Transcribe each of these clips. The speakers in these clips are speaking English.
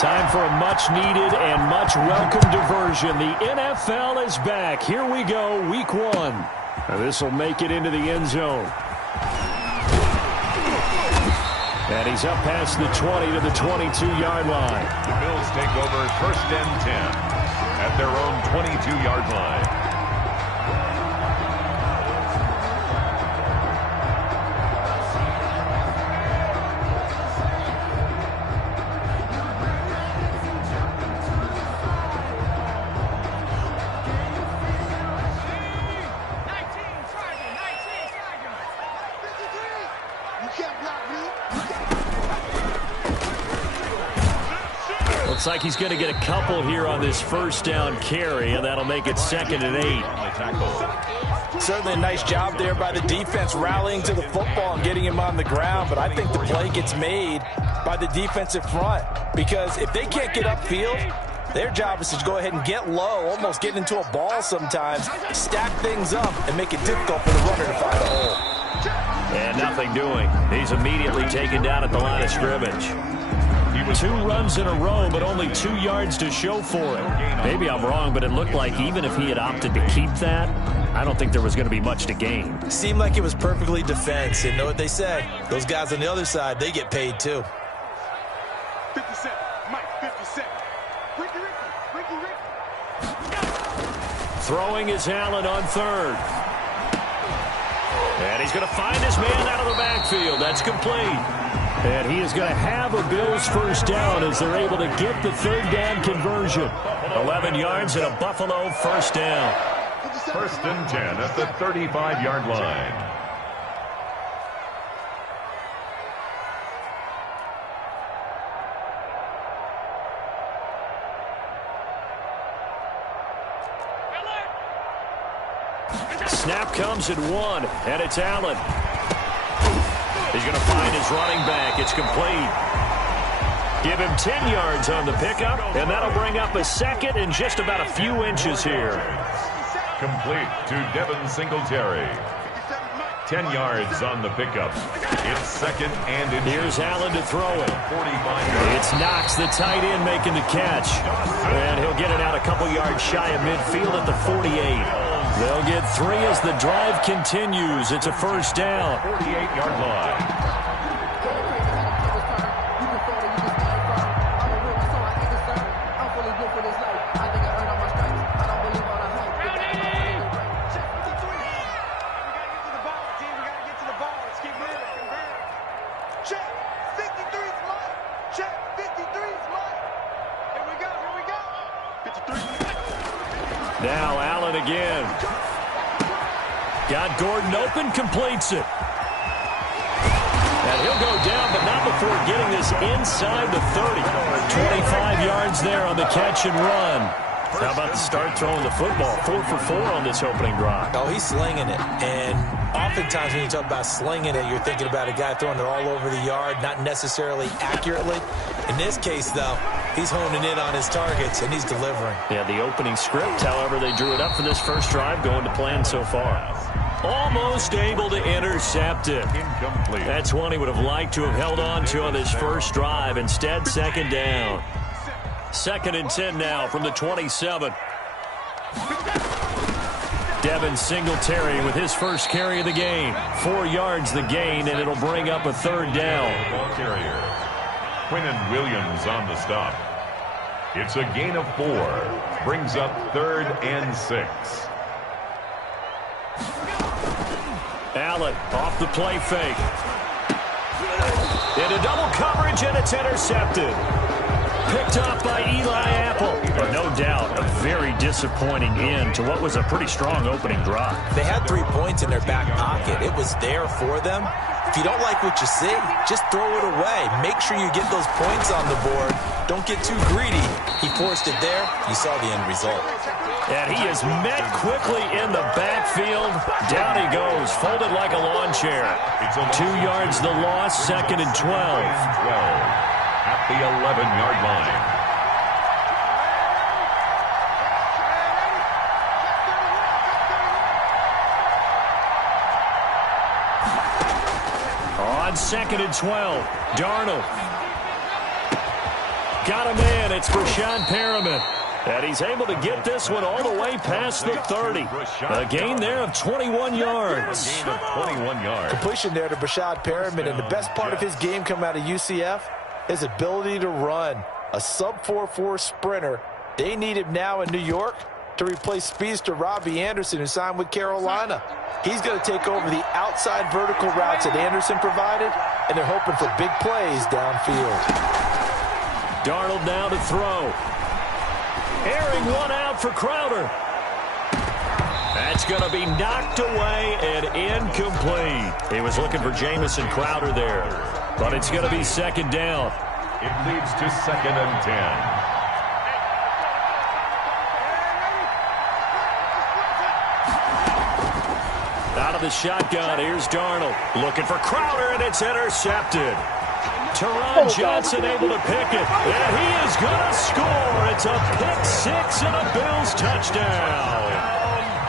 Time for a much-needed and much-welcome diversion. The NFL is back. Here we go, Week 1. This will make it into the end zone. And he's up past the 20 to the 22-yard line. The Bills take over 1st and 10 at their own 22-yard line. Looks like he's going to get a couple here on this first down carry, and that'll make it 2nd and 8. Certainly a nice job there by the defense rallying to the football and getting him on the ground, but I think the play gets made by the defensive front because if they can't get upfield, their job is to go ahead and get low, almost get into a ball sometimes, stack things up, and make it difficult for the runner to find a hole. And nothing doing. He's immediately taken down at the line of scrimmage. 2 runs in a row, but only 2 yards to show for it. Maybe I'm wrong, but it looked like even if he had opted to keep that, I don't think there was going to be much to gain. Seemed like it was perfectly defense. And know what they say? Those guys on the other side, they get paid too. 57, Mike, 57. Ricky. Throwing is Allen on 3rd. And he's going to find his man out of the backfield. That's complete. And he is going to have a Bills first down as they're able to get the 3rd down conversion. 11 yards and a Buffalo first down. 1st and 10 at the 35-yard line. Snap comes at 1, and it's Allen. He's going to find his running back. It's complete. Give him 10 yards on the pickup, and that'll bring up a 2nd and just about a few inches here. Complete to Devin Singletary. 10 yards on the pickup. It's 2nd and inches. Here's Allen to throw it. 45 It's Knox, the tight end, making the catch. And he'll get it out a couple yards shy of midfield at the 48. They'll get 3 as the drive continues. It's a first down. 48-yard line. Now Allen again. Got Gordon open, completes it. And he'll go down, but not before getting this inside the 30. 25 yards there on the catch and run. How about the start throwing the football? 4 for 4 on this opening drive. Oh, he's slinging it. And oftentimes when you talk about slinging it, you're thinking about a guy throwing it all over the yard, not necessarily accurately. In this case, though, he's honing in on his targets, and he's delivering. Yeah, the opening script, however, they drew it up for this first drive, going to plan so far. Almost able to intercept it. Incomplete. That's one he would have liked to have held on to on this first drive. Instead, 2nd down. 2nd and 10 now from the 27. Devin Singletary with his first carry of the game. 4 yards the gain, and it'll bring up a 3rd down. Ball carrier. Quinnen Williams on the stop. It's a gain of 4. Brings up 3rd and 6. Allen off the play fake. Into double coverage, and it's intercepted. Picked off by Eli Apple. But no doubt, a very disappointing end to what was a pretty strong opening drive. They had 3 points in their back pocket. It was there for them. If you don't like what you see, just throw it away. Make sure you get those points on the board. Don't get too greedy. He forced it there. You saw the end result. And he is met quickly in the backfield. Down he goes, folded like a lawn chair. 2 yards the loss, 2nd and 12. At the 11-yard line. On 2nd and 12, Darnold. Got a man. It's Breshad Perriman. And he's able to get this one all the way past the 30. A gain there of 21 yards. A gain of 21 yards. Completion there to Breshad Perriman, and the best part of his game coming out of UCF, his ability to run. A sub-4.4 sprinter. They need him now in New York to replace speedster Robbie Anderson, who signed with Carolina. He's going to take over the outside vertical routes that Anderson provided, and they're hoping for big plays downfield. Darnold now to throw. Airing one out for Crowder. That's going to be knocked away and incomplete. He was looking for Jamison Crowder there, but it's going to be second down. It leads to 2nd and 10. Out of the shotgun, here's Darnold. Looking for Crowder, and it's intercepted. Teron Johnson able to pick it, and he is going to score. It's a pick six and a Bills touchdown.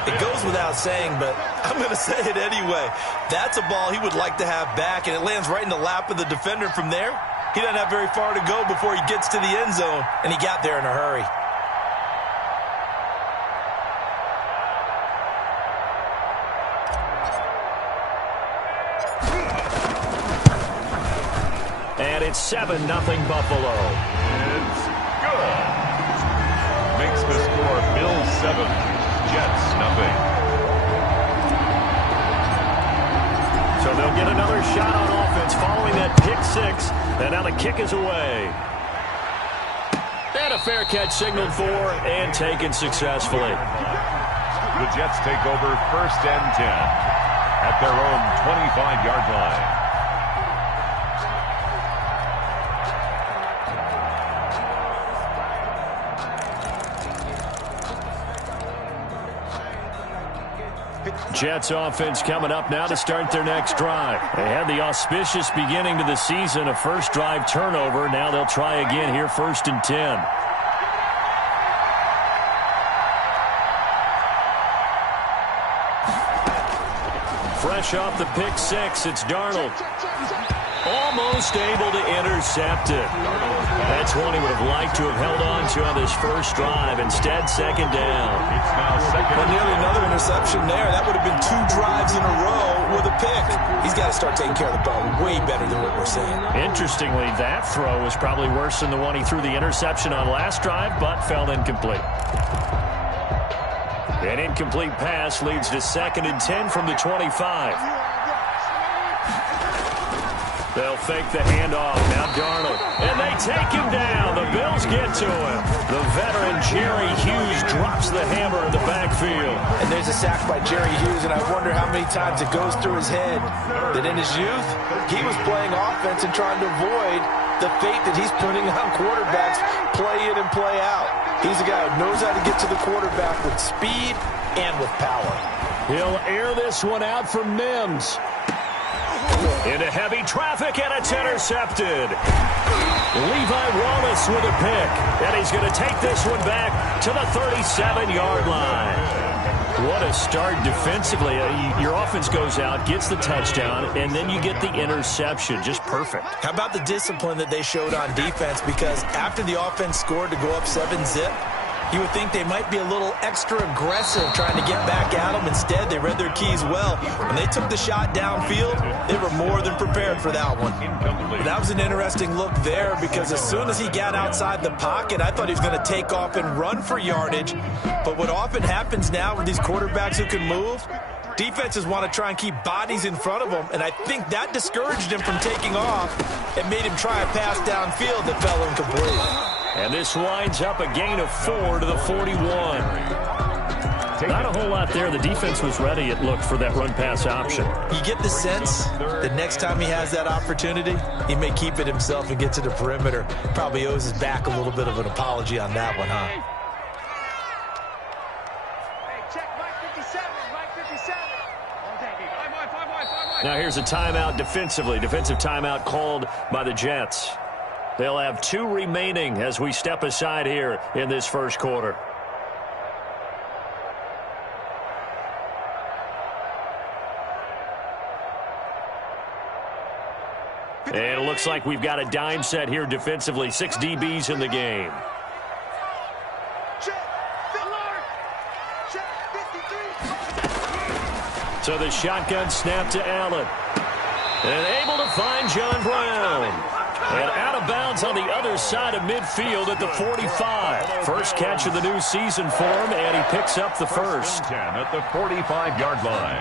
It goes without saying, but I'm going to say it anyway. That's a ball he would like to have back, and it lands right in the lap of the defender from there. He doesn't have very far to go before he gets to the end zone, and he got there in a hurry. And it's 7-0 Buffalo. It's good. Makes the score Bills 7, Jets 0. So they'll get another shot on offense following that pick six. And now the kick is away. And a fair catch signaled for and taken successfully. The Jets take over 1st and 10 at their own 25-yard line. Jets offense coming up now to start their next drive. They had the auspicious beginning to the season, a first drive turnover. Now they'll try again here, 1st and 10. Fresh off the pick six, it's Darnold. Almost able to intercept it. That's one he would have liked to have held on to on this first drive. Instead, second down. It's now 2nd But and nearly another interception there. That would have been 2 drives in a row with a pick. He's got to start taking care of the ball way better than what we're seeing. Interestingly, that throw was probably worse than the one he threw the interception on last drive, but fell incomplete. An incomplete pass leads to 2nd and 10 from the 25. They'll fake the handoff. Now Darnold. And they take him down. The Bills get to him. The veteran Jerry Hughes drops the hammer in the backfield. And there's a sack by Jerry Hughes, and I wonder how many times it goes through his head that in his youth, he was playing offense and trying to avoid the fate that he's putting on quarterbacks play in and play out. He's a guy who knows how to get to the quarterback with speed and with power. He'll air this one out for Mims. Into heavy traffic, and it's intercepted. Levi Wallace with a pick, and he's going to take this one back to the 37-yard line. What a start defensively. Your offense goes out, gets the touchdown, and then you get the interception. Just perfect. How about the discipline that they showed on defense? Because after the offense scored to go up 7-zip, you would think they might be a little extra aggressive trying to get back at them. Instead, they read their keys well. When they took the shot downfield, they were more than prepared for that one. But that was an interesting look there because as soon as he got outside the pocket, I thought he was going to take off and run for yardage. But what often happens now with these quarterbacks who can move, defenses want to try and keep bodies in front of them, and I think that discouraged him from taking off and made him try a pass downfield that fell incomplete. And this winds up a gain of 4 to the 41. Not a whole lot there. The defense was ready, it looked, for that run-pass option. You get the sense that next time he has that opportunity, he may keep it himself and get to the perimeter. Probably owes his back a little bit of an apology on that one, huh? Now here's a timeout defensively. Defensive timeout called by the Jets. They'll have 2 remaining as we step aside here in this first quarter. And it looks like we've got a dime set here defensively. 6 DBs in the game. So the shotgun snap to Allen. And able to find John Brown. And out of bounds on the other side of midfield at the 45. First catch of the new season for him, and he picks up the first. 10 at the 45-yard line.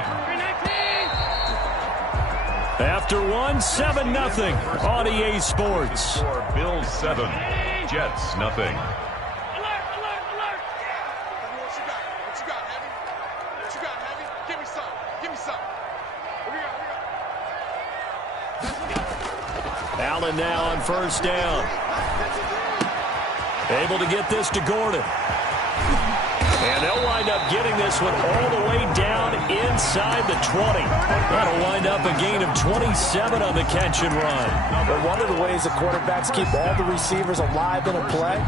After one, 7-0 on EA Sports. For Bills 7, Jets nothing. Allen now on first down. Able to get this to Gordon. And they'll wind up getting this one all the way down inside the 20. That'll wind up a gain of 27 on the catch and run. But one of the ways the quarterbacks keep all the receivers alive in a play,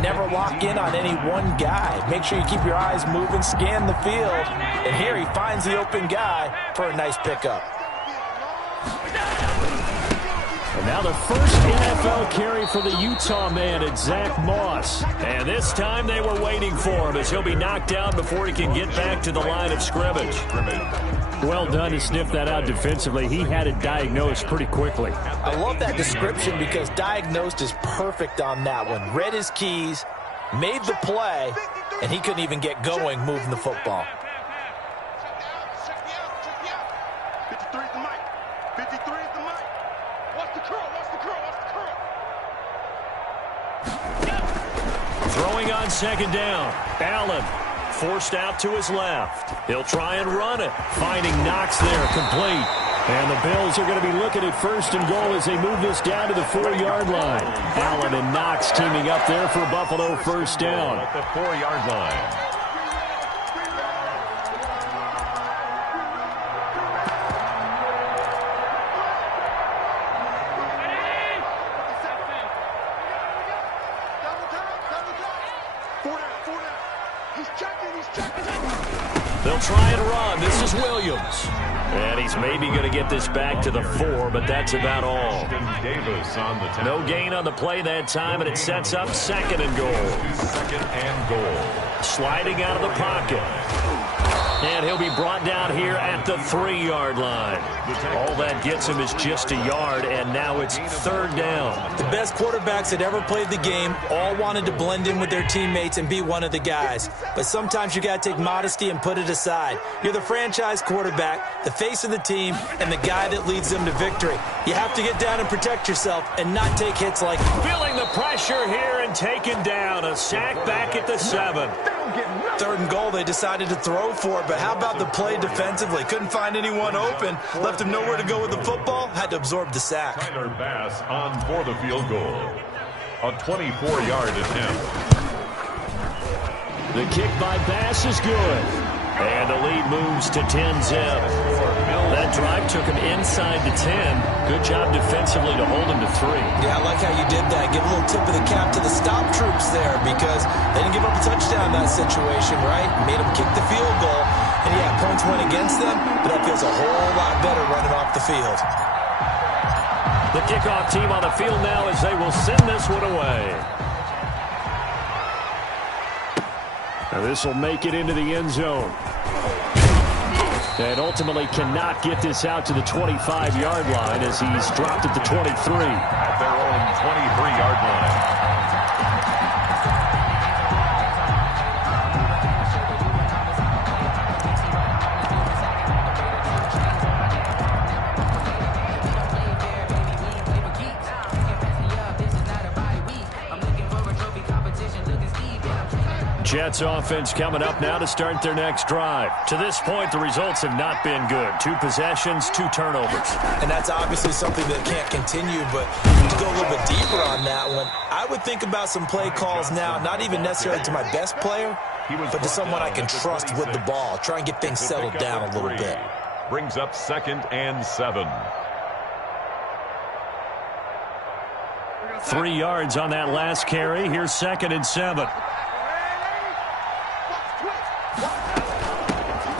never lock in on any one guy. Make sure you keep your eyes moving, scan the field. And here he finds the open guy for a nice pickup. And now the first NFL carry for the Utah man, it's Zach Moss. And this time they were waiting for him as he'll be knocked down before he can get back to the line of scrimmage. Well done to sniff that out defensively. He had it diagnosed pretty quickly. I love that description because diagnosed is perfect on that one. Read his keys, made the play, and he couldn't even get going moving the football. 53 is the mic. 53 is the mic. Watch the curl. Watch the curl. Watch the curl. Throwing on second down. Allen forced out to his left. He'll try and run it. Finding Knox there, complete. And the Bills are going to be looking at first and goal as they move this down to the 4-yard line. Allen and Knox teaming up there for Buffalo first down. At the 4-yard line. They'll try and run. This is Williams. And he's maybe going to get this back to the 4, but that's about all. Davis on the No gain on the play that time, and it sets up second and goal. Second and goal. Sliding out of the pocket. And he'll be brought down here at the 3-yard line. All that gets him is just a yard, and now it's third down. The best quarterbacks that ever played the game all wanted to blend in with their teammates and be one of the guys. But sometimes you got to take modesty and put it aside. You're the franchise quarterback, the face of the team, and the guy that leads them to victory. You have to get down and protect yourself and not take hits like Feeling the pressure here and taken down. A sack back at the 7. third and goal. They decided to throw for it, but how about the play defensively? Couldn't find anyone open, left him nowhere to go with the football, had to absorb the sack. Tyler Bass on for the field goal. A 24-yard attempt. The kick by Bass is good. And the lead moves to 10-zip. That drive took him inside the 10. Good job defensively to hold him to 3. Yeah, I like how you did that. Give a little tip of the cap to the stop troops there because they didn't give up a touchdown in that situation, right? Made them kick the field goal. And yeah, points went against them, but that feels a whole lot better running off the field. The kickoff team on the field now as they will send this one away. Now this will make it into the end zone. And ultimately cannot get this out to the 25-yard line as he's dropped at the 23. At their own 23-yard line. Jets offense coming up now to start their next drive. To this point, the results have not been good. 2 possessions, 2 turnovers. And that's obviously something that can't continue, but to go a little bit deeper on that one, I would think about some play calls now, not even necessarily to my best player, but to someone I can trust with the ball. Try and get things settled down a little bit. Brings up 2nd and 7. 3 yards on that last carry. Here's 2nd and 7.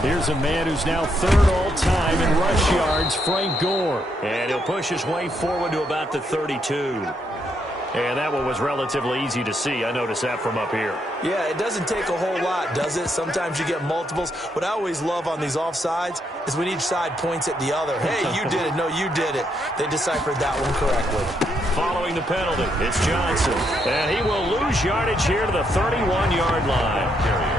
Here's a man who's now third all-time in rush yards, Frank Gore. And he'll push his way forward to about the 32. And that one was relatively easy to see. I noticed that from up here. Yeah, it doesn't take a whole lot, does it? Sometimes you get multiples. What I always love on these offsides is when each side points at the other. Hey, you did it. No, you did it. They deciphered that one correctly. Following the penalty, it's Johnson. And he will lose yardage here to the 31-yard line.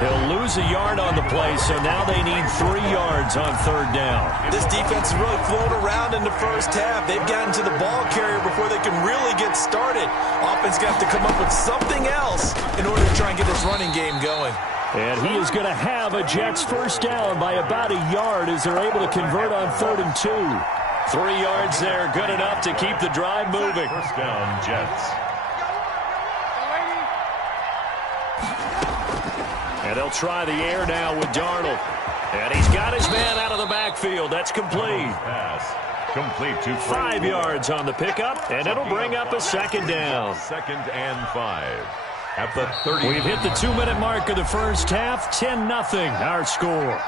He'll lose a yard on the play, so now they need 3 yards on third down. This defense is really flown around in the first half. They've gotten to the ball carrier before they can really get started. Offense going to have to come up with something else in order to try and get this running game going. And he is going to have a Jets first down by about a yard as they're able to convert on 3rd and 2. 3 yards there, good enough to keep the drive moving. First down, Jets. And they'll try the air now with Darnold. And he's got his man out of the backfield. That's complete. Pass. Complete to 5 yards on the pickup, and it'll bring up a second down. 2nd and 5. At the 30. We've hit the 2-minute mark of the first half. 10-0 our score.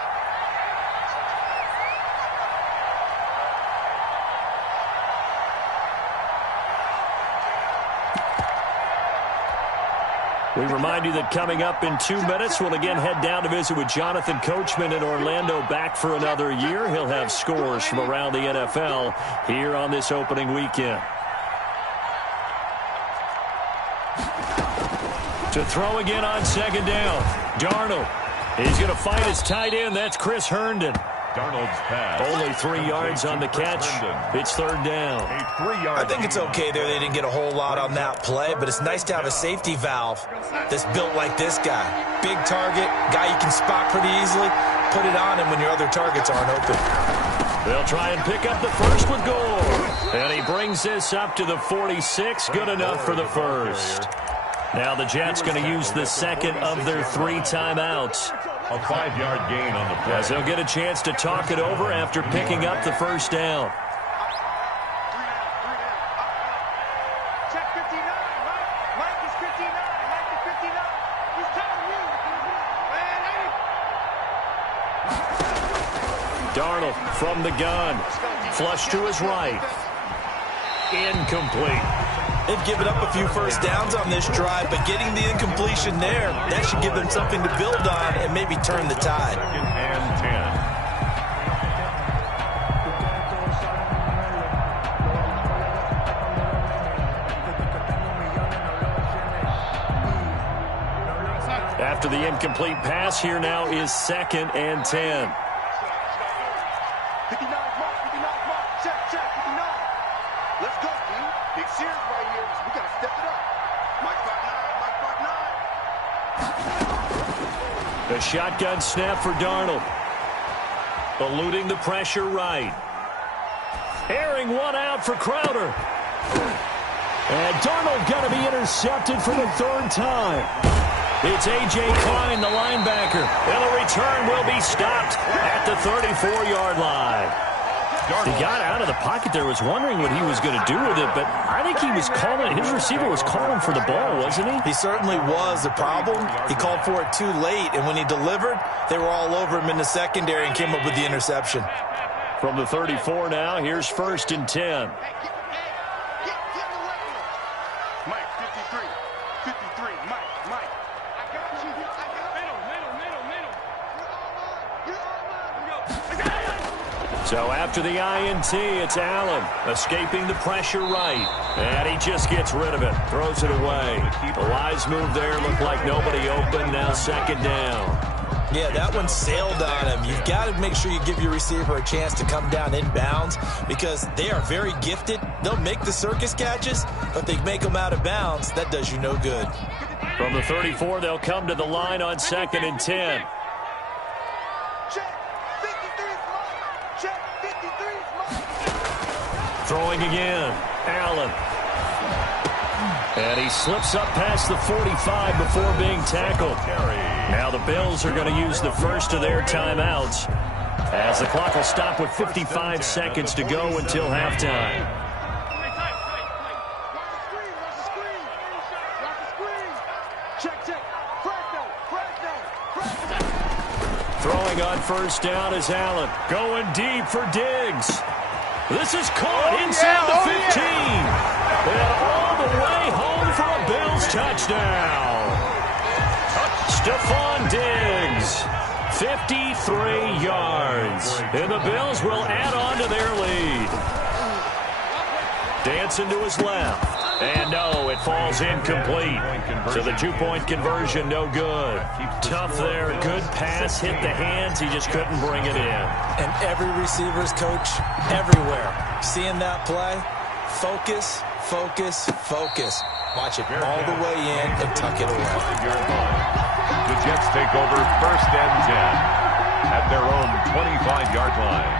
We remind you that coming up in 2 minutes, we'll again head down to visit with Jonathan Coachman in Orlando, back for another year. He'll have scores from around the NFL here on this opening weekend. To throw again on second down. Darnold. He's going to find his tight end. That's Chris Herndon. Darnold's pass. Only 3 yards on the catch. It's third down. A 3-yard. I think it's okay there. They didn't get a whole lot on that play, but it's nice to have a safety valve that's built like this guy. Big target, guy you can spot pretty easily. Put it on him when your other targets aren't open. They'll try and pick up the first with Gore. And he brings this up to the 46. Good enough for the first. Now the Jets going to use the second of their 3 timeouts. A 5-yard gain on the play. As they'll get a chance to talk it over after picking up the first down. Check 59, Mike. Mike is 59. Mike is 59. He's telling you. Man, Darnold from the gun. Flush to his right. Incomplete. They've given up a few first downs on this drive, but getting the incompletion there, that should give them something to build on and maybe turn the tide. 2nd and 10. After the incomplete pass, here now is 2nd and 10. 59, Mark. 59, Mark. Check, 59. Let's go, team. Big series right here. We got to step it up. Mike 5'9", Mike 5'9". The shotgun snap for Darnold. Eluding the pressure right. Airing one out for Crowder. And Darnold going to be intercepted for the 3rd time. It's A.J. Klein, the linebacker. And the return will be stopped at the 34-yard line. He got out of the pocket there, was wondering what he was going to do with it, but I think he was calling, his receiver was calling for the ball, wasn't he? He certainly was. The problem, he called for it too late, and when he delivered, they were all over him in the secondary and came up with the interception. From the 34 now, here's 1st and 10. Mike 53. 53. Mike. I got you. Middle. So after the INT, it's Allen escaping the pressure right. And he just gets rid of it, throws it away. The wise move there, looked like nobody open, now 2nd down. Yeah, that one sailed on him. You've got to make sure you give your receiver a chance to come down inbounds because they are very gifted. They'll make the circus catches, but they make them out of bounds. That does you no good. From the 34, they'll come to the line on 2nd and 10. Check. 53's Mike. Check. 53's Mike. Throwing again, Allen. And he slips up past the 45 before being tackled. Now the Bills are going to use the first of their timeouts as the clock will stop with 55 seconds to go until halftime. Throwing on first down is Allen. Going deep for Diggs. This is caught inside the 15. And all the way home for a Bills touchdown. Stephon Diggs, 53 yards. And the Bills will add on to their lead. Dancing to his left. And no, it falls incomplete. So the two-point conversion, no good. Tough there. Good pass. Hit the hands. He just couldn't bring it in. And every receiver's coach everywhere. Seeing that play, focus, focus, focus. Watch it all the way in and tuck it away. The Jets take over 1st and 10 at their own 25-yard line.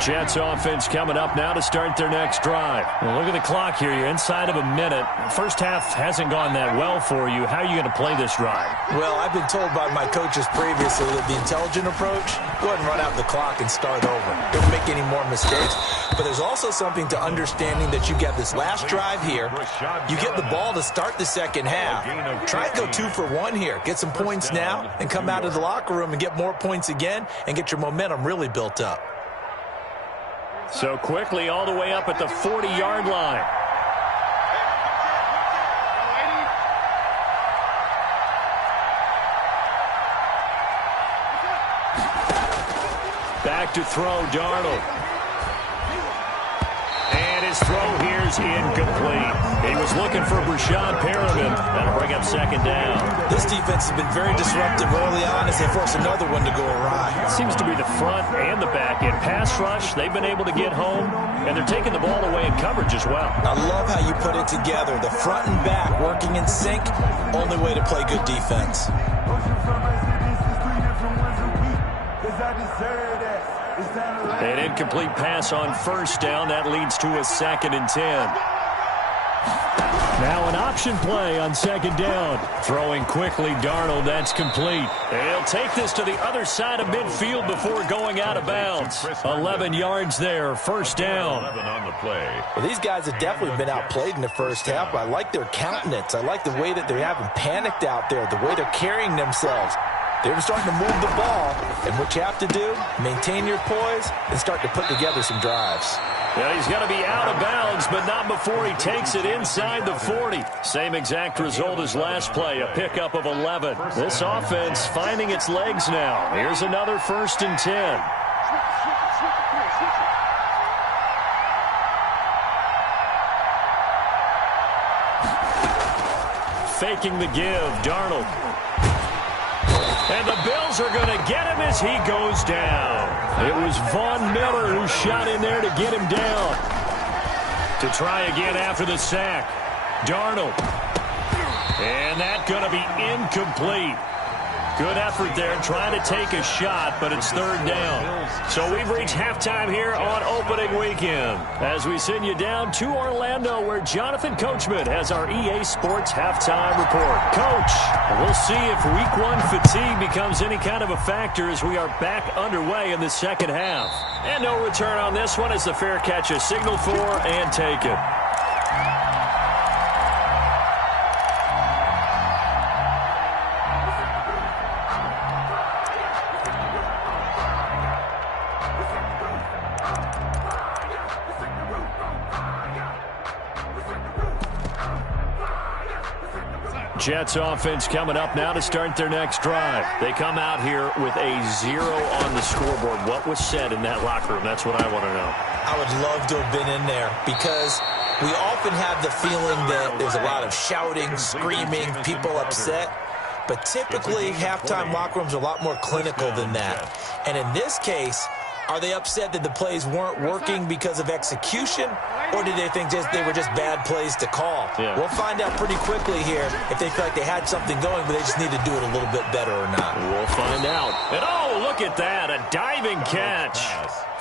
Jets offense coming up now to start their next drive. Well, look at the clock here. You're inside of a minute. First half hasn't gone that well for you. How are you going to play this drive? Well, I've been told by my coaches previously that the intelligent approach, go ahead and run out the clock and start over. Don't make any more mistakes. But there's also something to understanding that you get this last drive here. You get the ball to start the second half. Try and go 2 for 1 here. Get some points now and come out of the locker room and get more points again and get your momentum really built up. So quickly all the way up at the 40-yard line. Back to throw, Darnold. And his throw here is incomplete. He was looking for Breshad Perriman. That'll bring up second down. This defense has been very disruptive early on as they force another one to go awry. It seems to be the front and the back end. Pass rush, they've been able to get home, and they're taking the ball away in coverage as well. I love how you put it together. The front and back working in sync. Only way to play good defense. An incomplete pass on first down. That leads to a 2nd and 10. Now an option play on second down. Throwing quickly, Darnold. That's complete. He'll take this to the other side of midfield before going out of bounds. 11 yards there. First down. 11 on the play. Well, these guys have definitely been outplayed in the first half, but I like their countenance. I like the way that they haven't panicked out there, the way they're carrying themselves. They're starting to move the ball, and what you have to do, maintain your poise and start to put together some drives. Yeah, he's going to be out of bounds, but not before he takes it inside the 40. Same exact result as last play, a pickup of 11. This offense finding its legs now. Here's another 1st and 10. Faking the give, Darnold. And the Bills are going to get him as he goes down. It was Von Miller who shot in there to get him down. To try again after the sack. Darnold. And that's going to be incomplete. Good effort there trying to take a shot, but it's 3rd down. So we've reached halftime here on opening weekend as we send you down to Orlando where Jonathan Coachman has our EA Sports halftime report. Coach, we'll see if week 1 fatigue becomes any kind of a factor as we are back underway in the second half. And no return on this one as the fair catch is signaled for and taken. Jets offense coming up now to start their next drive. They come out here with a 0 on the scoreboard. What was said in that locker room? That's what I want to know. I would love to have been in there because we often have the feeling that there's a lot of shouting, screaming, people upset. But typically, halftime locker rooms are a lot more clinical than that. And in this case, are they upset that the plays weren't working because of execution, or did they think they were just bad plays to call? Yeah. We'll find out pretty quickly here if they feel like they had something going, but they just need to do it a little bit better or not. We'll find out. And oh, look at that, a diving catch.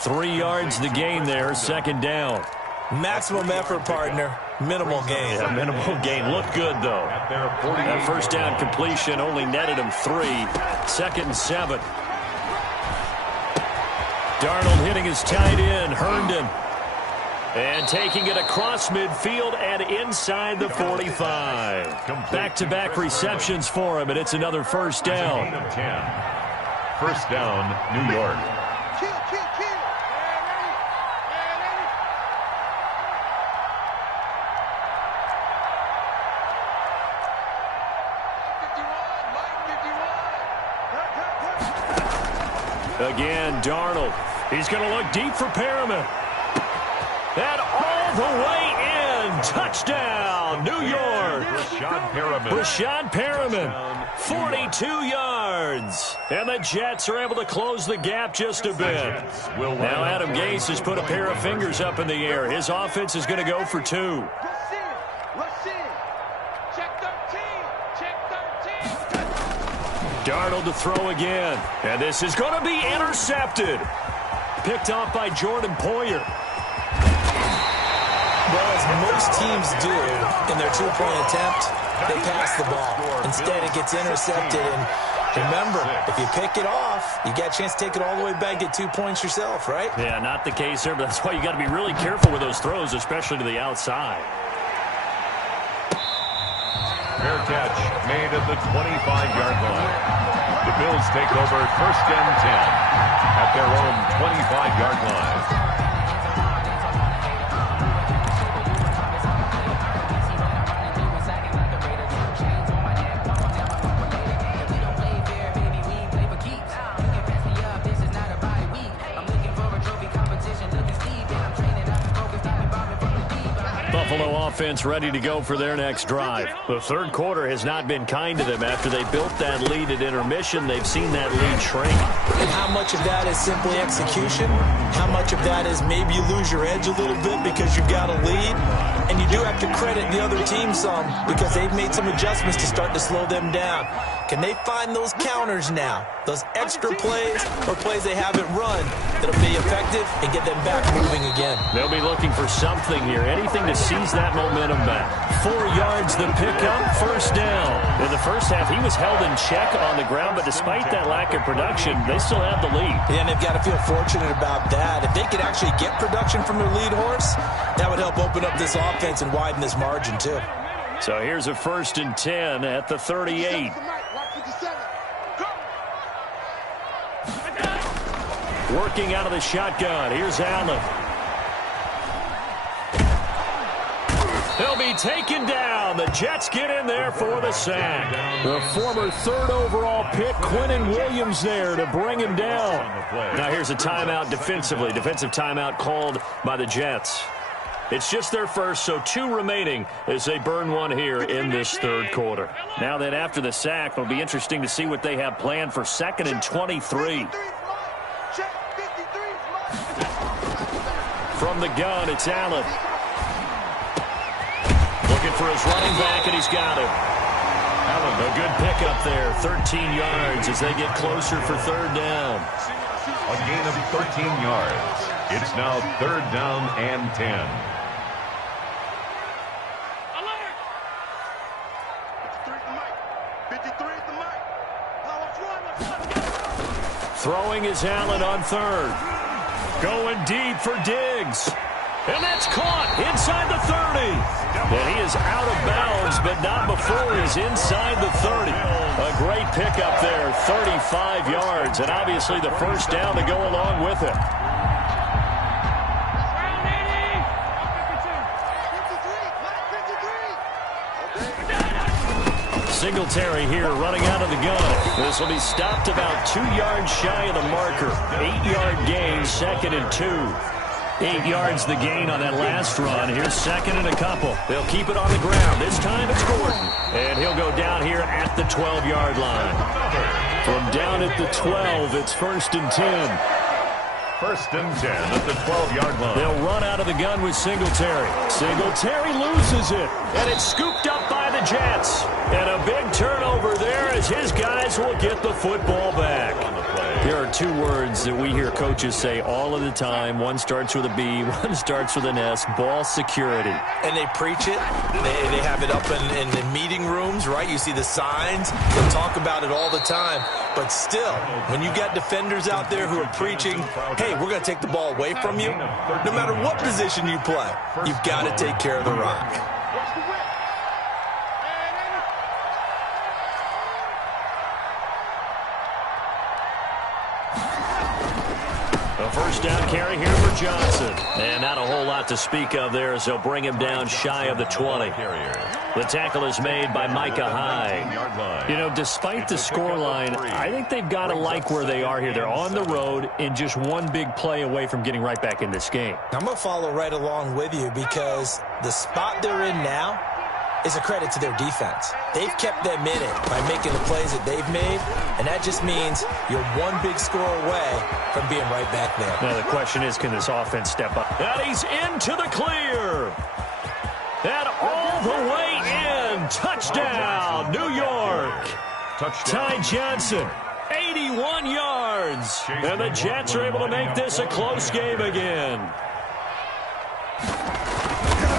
3 yards the gain there, 2nd down. Maximum effort, partner. Minimal gain. Yeah, minimal gain. Looked good, though. That first down completion only netted him 3. 2nd and 7. Darnold hitting his tight end, Herndon. And taking it across midfield and inside the 45. Back-to-back receptions for him, and it's another first down. Gain of 10. First down, New York. Again, Darnold. He's going to look deep for Perriman. And all the way in. Touchdown, New York. Breshad Perriman, 42 yards. And the Jets are able to close the gap just a bit. Now Adam Gase has put a pair of fingers up in the air. His offense is going to go for 2. Darnold to throw again. And this is going to be intercepted. Picked off by Jordan Poyer. Well, as most teams do in their two-point attempt, they pass the ball. Instead, it gets intercepted. And remember, if you pick it off, you got a chance to take it all the way back, get 2 points yourself, right? Yeah, not the case there, but that's why you got to be really careful with those throws, especially to the outside. Fair catch made at the 25-yard line. The Bills take over first and 10 at their own 25-yard line. Buffalo offense ready to go for their next drive. The third quarter has not been kind to them. After they built that lead at intermission, they've seen that lead shrink. And how much of that is simply execution? How much of that is maybe you lose your edge a little bit because you've got a lead? And you do have to credit the other team some because they've made some adjustments to start to slow them down. Can they find those counters now? Those extra plays or plays they haven't run that'll be effective and get them back moving again? They'll be looking for something here. Anything to seize that momentum back. 4 yards the pickup, first down. In the first half, he was held in check on the ground, but despite that lack of production, they still have the lead. Yeah, and they've got to feel fortunate about that. If they could actually get production from their lead horse, that would help open up this offense and widen this margin too. So here's a first and 10 at the 38. Working out of the shotgun. Here's Allen. He'll be taken down. The Jets get in there for the sack. The former third overall pick, Quinnen Williams, there to bring him down. Now here's a timeout defensively. Defensive timeout called by the Jets. It's just their first, so 2 remaining as they burn one here in this third quarter. Now then, after the sack, it'll be interesting to see what they have planned for 2nd and 23. From the gun, it's Allen. Looking for his running back, and he's got him. Allen, a good pickup there, 13 yards as they get closer for third down. A gain of 13 yards. It's now third down and 10. Throwing is Allen on third. Going deep for Diggs. And that's caught inside the 30. And he is out of bounds, but not before he's inside the 30. A great pickup there, 35 yards, and obviously the first down to go along with it. Singletary here running out of the gun. This will be stopped about 2 yards shy of the marker. 8-yard gain, 2nd and 2. 8 yards the gain on that last run. Here's 2nd and a couple. They'll keep it on the ground. This time it's Gordon. And he'll go down here at the 12-yard line. From down at the 12, it's 1st and 10. 1st and 10 at the 12-yard line. They'll run out of the gun with Singletary. Singletary loses it. And it's scooped up by the Jets. And a big turnover there as his guys will get the football back. There are two words that we hear coaches say all of the time. One starts with a B, one starts with an S, ball security. And they preach it. They have it up in the meeting rooms, right? You see the signs. They talk about it all the time. But still, when you got defenders out there who are preaching, hey, we're going to take the ball away from you, no matter what position you play, you've got to take care of the rock. First down carry here for Johnson. And not a whole lot to speak of there as they'll bring him down shy of the 20. The tackle is made by Micah Hyde. You know, despite the scoreline, I think they've got to like where they are here. They're on the road and just one big play away from getting right back in this game. I'm going to follow right along with you because the spot they're in now is a credit to their defense. They've kept them in it by making the plays that they've made, and that just means you're one big score away from being right back there. Now the question is, can this offense step up? And he's into the clear. And all the way in. Touchdown, New York. Ty Johnson, 81 yards. And the Jets are able to make this a close game again.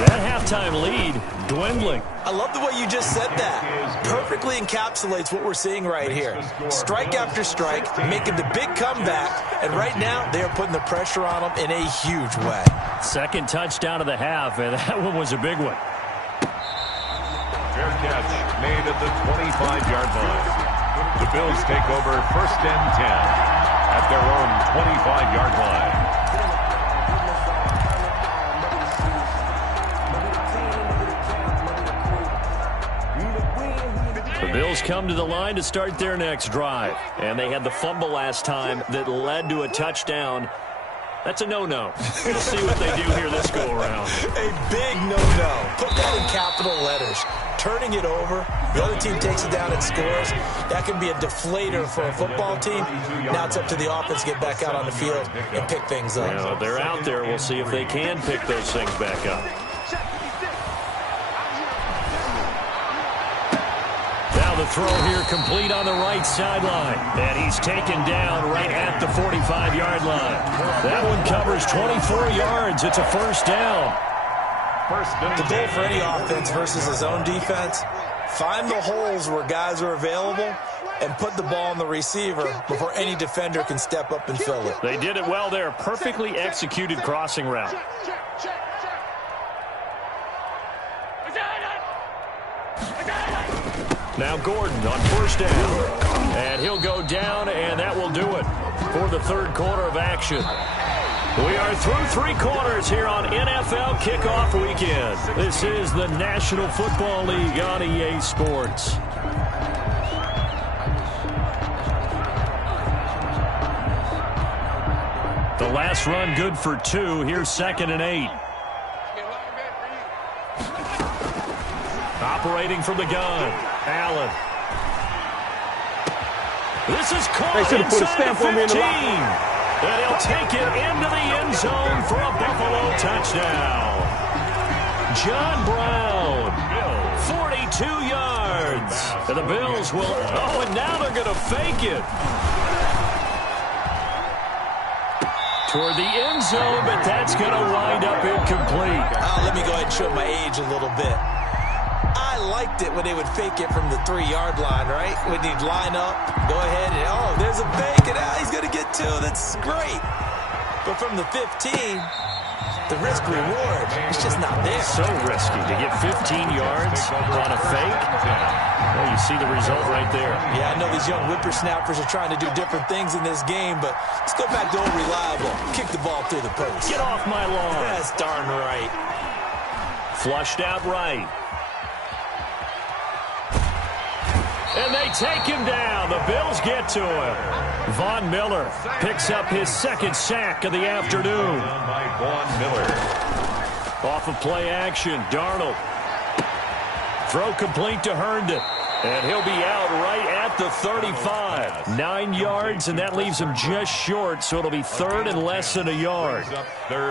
That halftime lead dwindling. I love the way you just said that. Perfectly encapsulates what we're seeing right here. Strike after strike, making the big comeback, and right now they are putting the pressure on them in a huge way. Second touchdown of the half, and that one was a big one. Fair catch made at the 25-yard line. The Bills take over first and 10 at their own 25-yard line. The Bills come to the line to start their next drive. And they had the fumble last time that led to a touchdown. That's a no-no. We'll see what they do here this go-around. A big no-no. Put that in capital letters. Turning it over, the other team takes it down and scores. That can be a deflator for a football team. Now it's up to the offense to get back out on the field and pick things up. Well, they're out there. We'll see if they can pick those things back up. The throw here complete on the right sideline. And he's taken down right at the 45-yard line. That one covers 24 yards. It's a first down. The goal for any offense versus his own defense, find the holes where guys are available and put the ball on the receiver before any defender can step up and fill it. They did it well there. Perfectly executed crossing route. Now Gordon on first down. And he'll go down, and that will do it for the third quarter of action. We are through three quarters here on NFL Kickoff Weekend. This is the National Football League on EA Sports. The last run good for 2. Here's 2nd and 8. Operating from the gun. Allen. This is caught inside the 15. And he'll take it into the end zone for a Buffalo touchdown. John Brown, 42 yards. And the Bills will, and now they're going to fake it. Toward the end zone, but that's going to wind up incomplete. Let me go ahead and show my age a little bit. I liked it when they would fake it from the 3-yard line, right? When he'd line up, go ahead, and there's a fake, and he's going to get 2. That's great. But from the 15, the risk-reward is just not there. So risky to get 15 yards on a fake. Well, you see the result right there. Yeah, I know these young whippersnappers are trying to do different things in this game, but let's go back to old reliable. Kick the ball through the post. Get off my lawn. That's darn right. Flushed out right. And they take him down. The Bills get to him. Von Miller picks up his 2nd sack of the afternoon. By Von Miller. Off of play action, Darnold. Throw complete to Herndon. And he'll be out right at the 35. 9 yards, and that leaves him just short, so it'll be 3rd and less than a yard.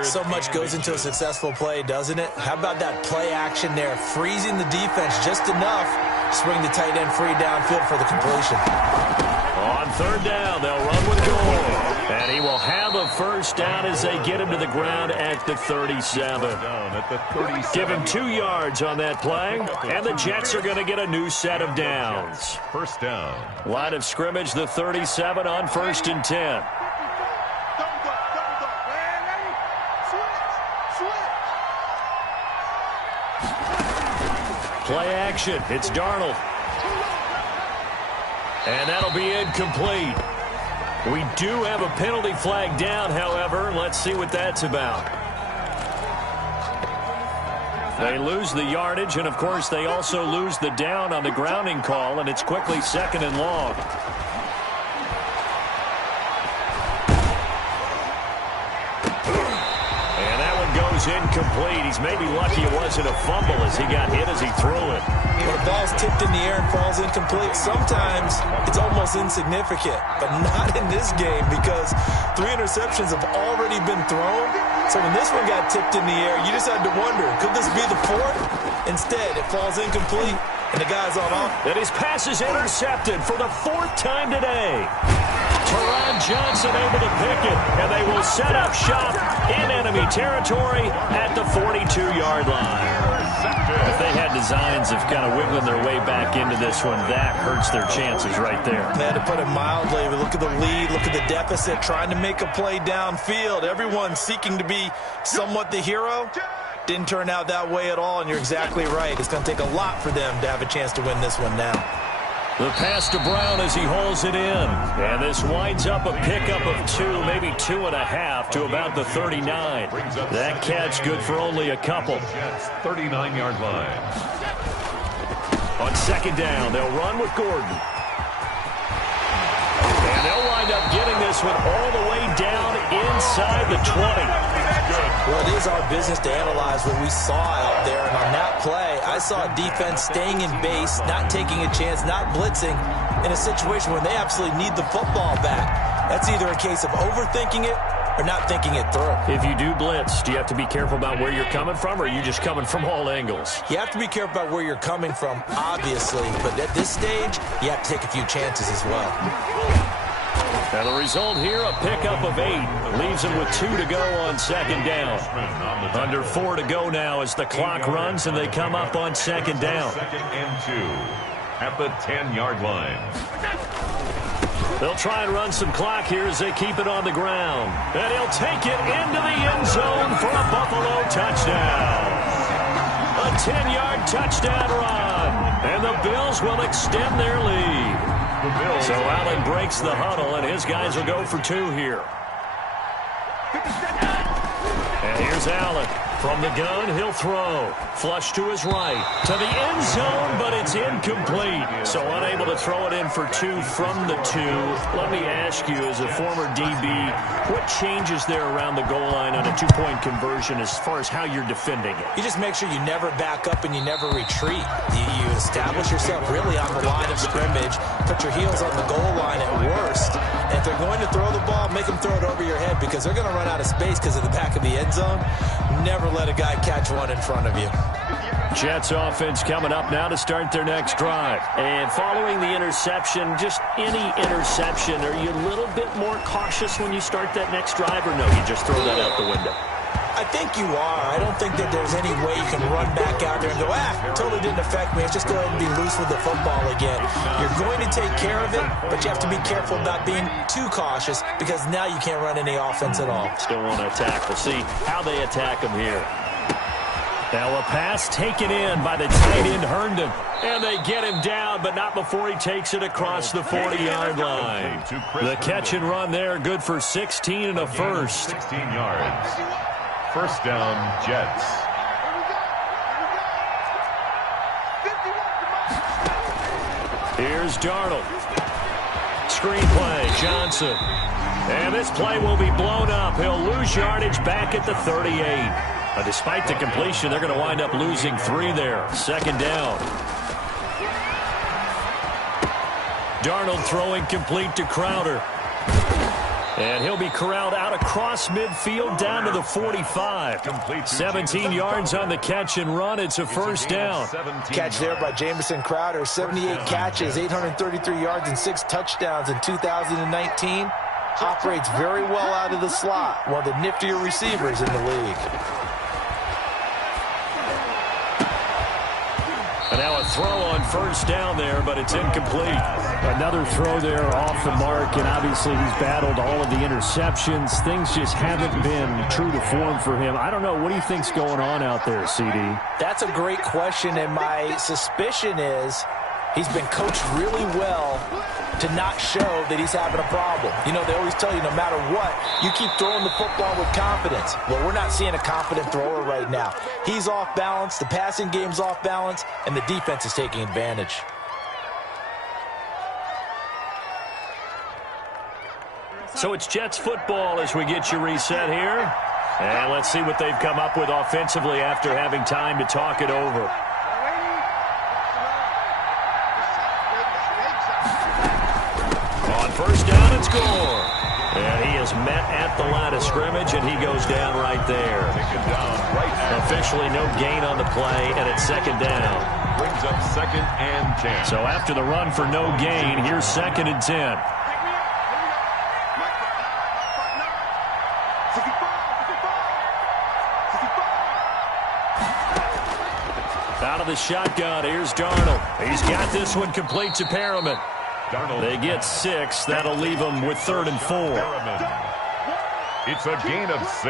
So much goes into a successful play, doesn't it? How about that play action there? Freezing the defense just enough. Swing the tight end free downfield for the completion. On third down, they'll run with goal. And he will have a first down as they get him to the ground at the 37. Give him 2 yards on that play, and the Jets are going to get a new set of downs. First down. Line of scrimmage, the 37 on 1st and 10. Play action. It's Darnold. And that'll be incomplete. We do have a penalty flag down, however. Let's see what that's about. They lose the yardage, and, of course, they also lose the down on the grounding call, and it's quickly 2nd and long. And that one goes incomplete. He's maybe lucky it wasn't a fumble as he got hit as he threw it. When a ball's tipped in the air and falls incomplete, sometimes it's almost insignificant, but not in this game because 3 interceptions have already been thrown. So when this one got tipped in the air, you just had to wonder, could this be the 4th? Instead, it falls incomplete, and the guy's on off. And his pass is intercepted for the 4th time today. Teron Johnson able to pick it, and they will set up shop in enemy territory at the 42-yard line. If they had designs of kind of wiggling their way back into this one, that hurts their chances right there. They had to put it mildly. But look at the lead, look at the deficit, trying to make a play downfield. Everyone seeking to be somewhat the hero. Didn't turn out that way at all, and you're exactly right. It's going to take a lot for them to have a chance to win this one now. The pass to Brown as he hauls it in. And this winds up a pickup of 2, maybe 2.5 to about the 39. That catch good for only a couple. 39-yard line. On 2nd down, they'll run with Gordon. And they'll wind up getting this one all the way down inside the 20. Well, it is our business to analyze what we saw out there. And on that play, I saw a defense staying in base, not taking a chance, not blitzing in a situation where they absolutely need the football back. That's either a case of overthinking it or not thinking it through. If you do blitz, do you have to be careful about where you're coming from, or are you just coming from all angles? You have to be careful about where you're coming from, obviously. But at this stage, you have to take a few chances as well. And the result here, a pickup of 8. Leaves them with 2 to go on 2nd down. Under 4 to go now as the clock runs and they come up on 2nd down. 2nd and 2 at the 10-yard line. They'll try and run some clock here as they keep it on the ground. And he'll take it into the end zone for a Buffalo touchdown. A 10-yard touchdown run. And the Bills will extend their lead. So Allen breaks the huddle, and his guys will go for 2 here. And here's Allen. From the gun, he'll throw. Flush to his right. To the end zone, but it's incomplete. So unable to throw it in for 2 from the 2. Let me ask you, as a former DB, what changes there around the goal line on a 2-point conversion as far as how you're defending it? You just make sure you never back up and you never retreat. You establish yourself really on the line of scrimmage. Put your heels on the goal line at worst. And if they're going to throw the ball, make them throw it over your head because they're going to run out of space because of the back of the end zone. Never let a guy catch one in front of you. Jets offense coming up now to start their next drive. And following the interception, just any interception, are you a little bit more cautious when you start that next drive, or no, you just throw that out the window? I think you are. I don't think that there's any way you can run back out there and go, totally didn't affect me. Let's just go ahead and be loose with the football again. You're going to take care of it, but you have to be careful about being too cautious because now you can't run any offense at all. Still want to attack. We'll see how they attack them here. Now a pass taken in by the tight end Herndon. And they get him down, but not before he takes it across the 40-yard line. The catch and run there, good for 16 and a first. 16 yards. First down, Jets. Here's Darnold. Screen play, Johnson. And this play will be blown up. He'll lose yardage back at the 38. Despite the completion, they're going to wind up losing 3 there. 2nd down. Darnold throwing complete to Crowder. And he'll be corralled out across midfield down to the 45. 17 yards on the catch and run. It's a first down. Catch there by Jamison Crowder. 78 catches, 833 yards, and 6 touchdowns in 2019. Operates very well out of the slot. One of the niftier receivers in the league. And now a throw on first down there, but it's incomplete. Another throw there off the mark, and obviously he's battled all of the interceptions. Things just haven't been true to form for him. I don't know. What do you think's going on out there, CD? That's a great question, and my suspicion is he's been coached really well to not show that he's having a problem. You know, they always tell you no matter what, you keep throwing the football with confidence. Well, we're not seeing a confident thrower right now. He's off balance, the passing game's off balance, and the defense is taking advantage. So it's Jets football as we get you reset here. And let's see what they've come up with offensively after having time to talk it over. First down and score. And he is met at the line of scrimmage, and he goes down right there. Officially no gain on the play, and it's second down. Brings up 2nd and 10. So after the run for no gain, here's 2nd and 10. Out of the shotgun, here's Darnold. He's got this one complete to Perriman. They get 6. That'll leave them with 3rd and 4. It's a gain of 6.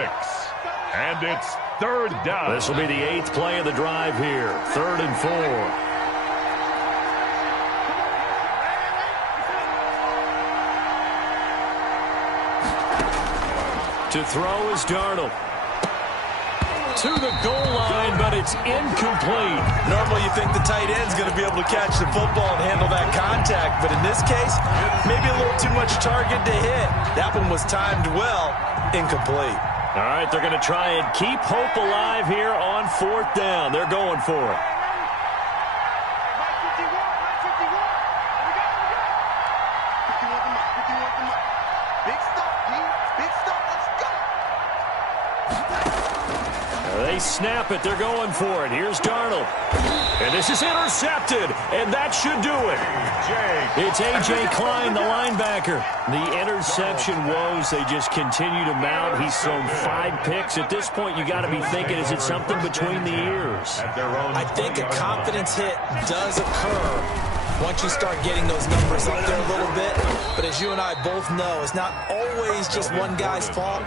And it's 3rd down. This will be the 8th play of the drive here. 3rd and 4. To throw is Darnold. To the goal line, but it's incomplete. Normally you think the tight end's going to be able to catch the football and handle that contact, but in this case, maybe a little too much target to hit. That one was timed well, incomplete. All right, they're going to try and keep hope alive here on 4th down. They're going for it. They snap it. They're going for it. Here's Darnold. And this is intercepted. And that should do it. It's A.J. Klein, the linebacker. The interception woes, they just continue to mount. He's thrown 5 picks. At this point, you got to be thinking, is it something between the ears? I think a confidence hit does occur once you start getting those numbers up there a little bit. But as you and I both know, it's not always just one guy's fault.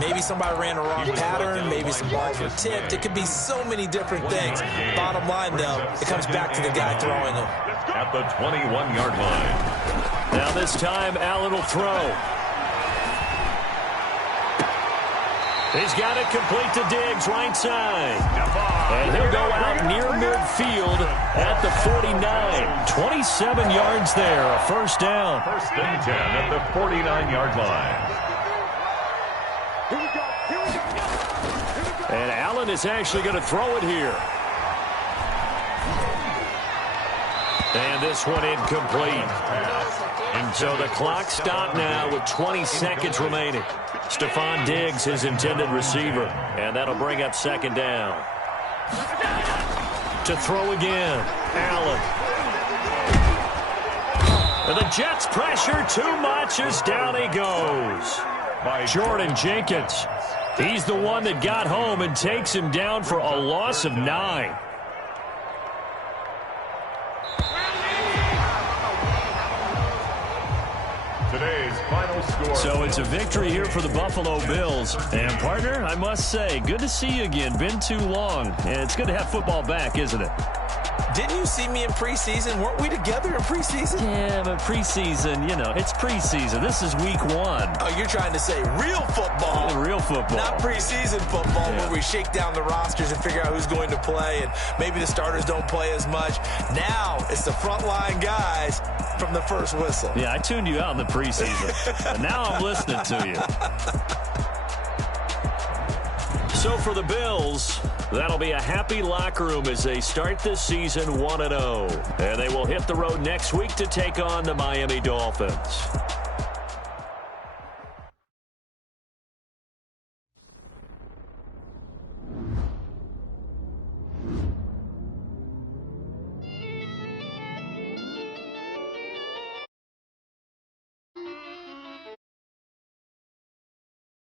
Maybe somebody ran a wrong pattern. Maybe some balls were tipped. It could be so many different things. Bottom line, though, it comes back to the guy throwing them. At the 21-yard line. Now this time, Allen will throw. He's got it complete to Diggs, right side. And he'll go out near midfield at the 49. 27 yards there, a first down. 1st and 10 at the 49-yard line. And Allen is actually going to throw it here. And this one incomplete. And so the clock stopped now with 20 seconds remaining. Stephon Diggs, his intended receiver. And that'll bring up 2nd down. To throw again, Allen. And the Jets pressure too much as down he goes. By Jordan Jenkins. He's the one that got home and takes him down for a loss of 9. Today's final score. So it's a victory here for the Buffalo Bills. And, partner, I must say, good to see you again. Been too long. And it's good to have football back, isn't it? Didn't you see me in preseason? Weren't we together in preseason? Yeah, but preseason, you know, it's preseason. This is week 1. Oh, you're trying to say real football. Real football. Not preseason football where we shake down the rosters and figure out who's going to play, and maybe the starters don't play as much. Now it's the frontline guys from the first whistle. Yeah, I tuned you out in the preseason. And now I'm listening to you. So for the Bills, that'll be a happy locker room as they start this season 1-0. And they will hit the road next week to take on the Miami Dolphins.